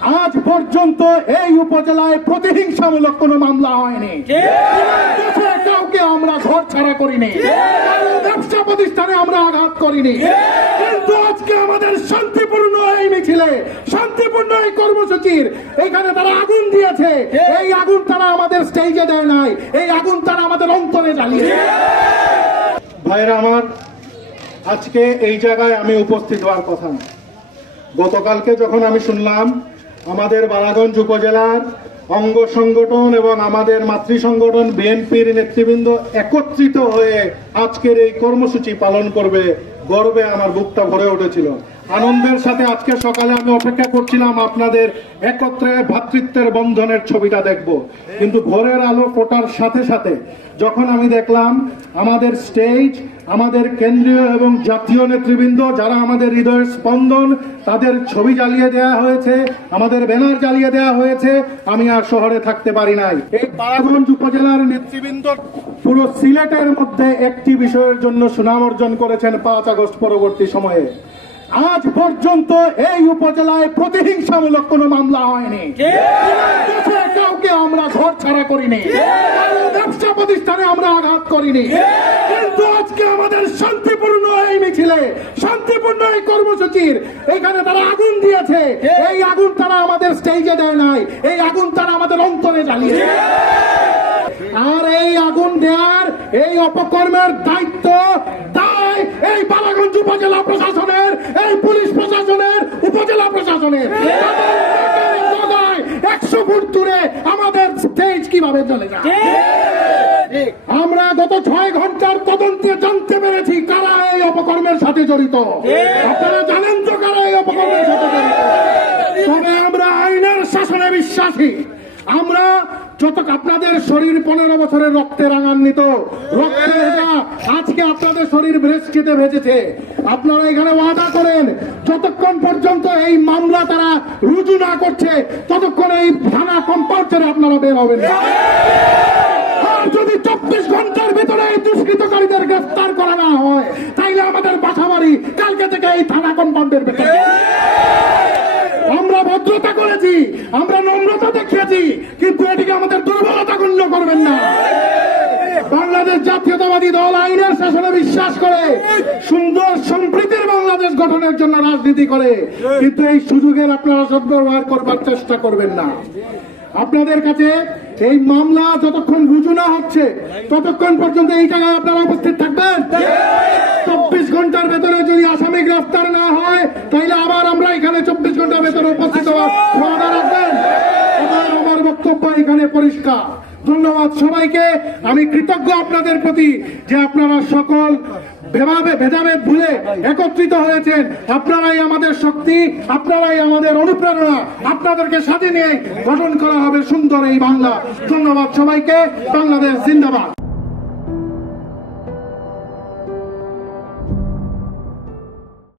আজ পর্যন্ত এই উপজেলায় প্রতিহিংসামূলক কোনো মামলা হয়নি। কাউকে আমরা ঘর ছাড়া করিনি। ব্যবসা প্রতিষ্ঠানে আমরা আঘাত করিনি। কিন্তু আজকে আমাদের শান্তিপূর্ণ এই মিছিলে শান্তিপূর্ণ এই কর্মসূচির এখানে তারা আগুন দিয়েছে। এই আগুন তারা আমাদের স্টেজে দেয় নাই। এই আগুন তারা আমাদের অন্তরে জ্বালিয়েছে ভাইরা আমার আজকে এই জায়গায় আমি উপস্থিত হওয়ার কথা গতকালকে যখন আমি শুনলাম আমাদের বালাগঞ্জ উপজেলার অঙ্গ সংগঠন এবং আমাদের মাতৃ সংগঠন বিএনপির নেতৃবৃন্দ একত্রিত হয়ে আজকের এই কর্মসূচি পালন করবে, গর্বে আমার বুকটা ভরে উঠেছিল। আনন্দের সাথে আজকে সকালে আমি অপেক্ষা করছিলাম আপনাদের একত্রে ভ্রাতৃত্বের বন্ধনের ছবিটা দেখব। কিন্তু ভোরের আলো ফোটার সাথে সাথে যখন আমি দেখলাম আমাদের স্টেজ, আমাদের কেন্দ্রীয় এবং জাতীয় নেতৃবৃন্দ যারা আমাদের হৃদয়ের স্পন্দন, তাদের ছবি জ্বালিয়ে দেওয়া হয়েছে, আমাদের ব্যানার জ্বালিয়ে দেওয়া হয়েছে, আমি আর শহরে থাকতে পারি নাই। এই বারাগঞ্জ উপজেলার নেতৃবৃন্দ পুরো সিলেটের মধ্যে একটি বিষয়ের জন্য সুনাম অর্জন করেছেন পাঁচ আগস্ট পরবর্তী সময়ে। আজ পর্যন্ত এই উপজেলায় প্রতিহিংসামূলক কোনো মামলা হয়নি। কাউকে আমরা ঘর ছাড়া করিনি। ব্যবসা প্রতিষ্ঠানে আমরা আঘাত করিনি। কিন্তু আজকে আমাদের শান্তিপূর্ণ এই মিছিলে শান্তিপূর্ণ এই কর্মসূচির এখানে তারা আগুন দিয়েছে। এই আগুন তারা আমাদের স্টেজে দেয় নাই। এই আগুন তারা আমাদের অন্তরে জ্বালিয়েছে। আর এই আগুন দেওয়ার এই অপকর্মের দায়িত্ব দায় এই বালাগঞ্জ উপজেলা প্রশাসনের এই পুলিশ প্রশাসনের উপজেলা প্রশাসনের। একশো ফুট দূরে আমাদের স্টেজ কীভাবে চলে যায়? আমরা গত ছয় ঘণ্টার তদন্তে জানতে পেরেছি কারা এই অপকর্মের সাথে জড়িত। আপনারা জানেন তো কারা এই অপকর্মের সাথে জড়িত। তবে আমরা আইনের শাসনে বিশ্বাসী। আমরা যত আপনাদের শরীর পনেরো বছরের রক্তে রাঙান্বিত আজকে আপনাদের শরীর ভেজেছে। আপনারা এখানে ওয়াদা করেন, যতক্ষণ পর্যন্ত এই মামলা তারা রুজু না করছে, ততক্ষণ এই থানা কম্পাউন্ড আপনারা বের হবেন আর যদি চব্বিশ ঘণ্টার ভিতরে এই দুষ্কৃতকারীদের গ্রেফতার করা না হয়, তাইলে আমাদের বাসাবাড়ি কালকে থেকে এই থানা কম্পাউন্ডের ভেতরে। আমরা ভদ্রতা নম্রতা কিন্তু এটিকে আমাদের দুর্বলতা গণ্য করবেন না। বাংলাদেশ জাতীয়তাবাদী দল আইনের শাসনে বিশ্বাস করে, সুন্দর সম্প্রীতির বাংলাদেশ গঠনের জন্য রাজনীতি করে, কিন্তু এই সুযোগের আপনারা সদ্ব্যবহার করবার চেষ্টা করবেন না। আপনাদের কাছে এই মামলা যতক্ষণ রুজু না হচ্ছে, ততক্ষণ পর্যন্ত এই জায়গায় আপনারা উপস্থিত থাকবেন। চব্বিশ ঘণ্টার ভেতরে যদি আসামি গ্রেফতার না হয় তাহলে আবার আমরা এখানে চব্বিশ ঘণ্টার ভেতরে উপস্থিত হওয়ার ওয়াদা রাখবেন। বক্তব্য এখানে পরিষ্কার। ধন্যবাদ সবাইকে। আমি কৃতজ্ঞ আপনাদের প্রতি যে আপনারা সকল ভেদাভেদ ভুলে একত্রিত হয়েছেন। আপনারাই আমাদের শক্তি, আপনারাই আমাদের অনুপ্রেরণা, আপনাদেরকে সাথে নিয়ে গঠন করা হবে সুন্দর এই বাংলা। ধন্যবাদ সবাইকে। বাংলাদেশ জিন্দাবাদ।